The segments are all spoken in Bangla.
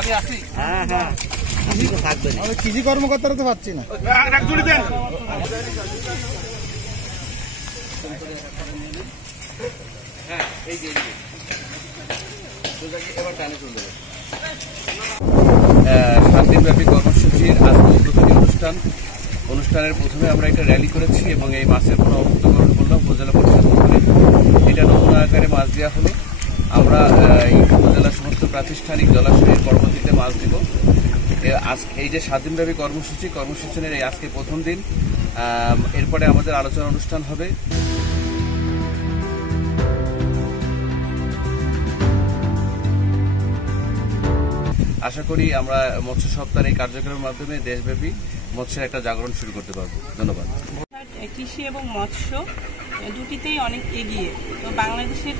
আমি আসি। কৃষি কর্মকর্তারা তো পাচ্ছি না। হ্যাঁ, এই যে এবার টানে চলে যাবে। 7 দিনব্যাপী কর্মসূচির আজকে উদ্বোধনী অনুষ্ঠানের প্রথমে আমরা একটা র্যালি করেছি এবং এই মাছের কোনো অমুক্তকরণ করলাম উপজেলা পরিষদ করে। এটা নতুন আকারে মাছ দেওয়া হলো। আমরা এই উপজেলার সমস্ত প্রাতিষ্ঠানিক জলাশয়ের পরবর্তীতে মাছ দেব। এই যে 7 দিনব্যাপী কর্মসূচির এই আজকে প্রথম দিন। এরপরে আমাদের আলোচনা অনুষ্ঠান হবে। আশা করি আমরা মৎস্য সপ্তাহের এই কার্যক্রমের মাধ্যমে দেশব্যাপী মৎস্যের একটা জাগরণ শুরু করতে পারবো। ধন্যবাদ। কৃষি এবং মৎস্য দুটিতেই অনেক এগিয়ে, তো বাংলাদেশের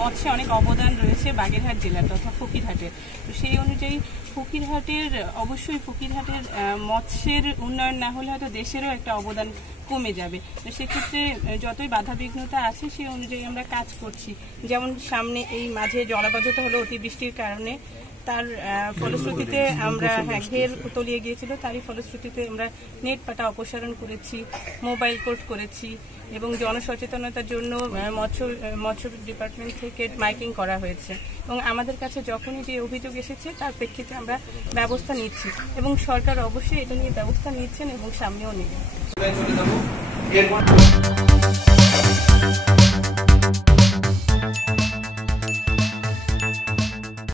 মৎস্যে অনেক অবদান রয়েছে বাগেরহাট জেলার তথা ফকিরহাটের। তো সেই অনুযায়ী অবশ্যই ফকিরহাটের মৎস্যের উন্নয়ন না হলে হয়তো দেশেরও একটা অবদান কমে যাবে। তো সেক্ষেত্রে যতই বাধাবিঘ্নতা আছে সেই অনুযায়ী আমরা কাজ করছি। যেমন সামনে এই মাঝে জলাবদ্ধতা হলো অতিবৃষ্টির কারণে, তার ফলশ্রুতিতে আমরা ঘের তলিয়ে গিয়েছিল, তারই ফলশ্রুতিতে আমরা নেট পাটা অপসারণ করেছি, মোবাইল কোর্ট করেছি এবং জনসচেতনতার জন্য মৎস্য ডিপার্টমেন্ট থেকে মাইকিং করা হয়েছে। এবং আমাদের কাছে যখনই যে অভিযোগ এসেছে তার প্রেক্ষিতে আমরা ব্যবস্থা নিচ্ছি এবং সরকার অবশ্যই এটা নিয়ে ব্যবস্থা নিচ্ছেন এবং সামনেও নেবেন।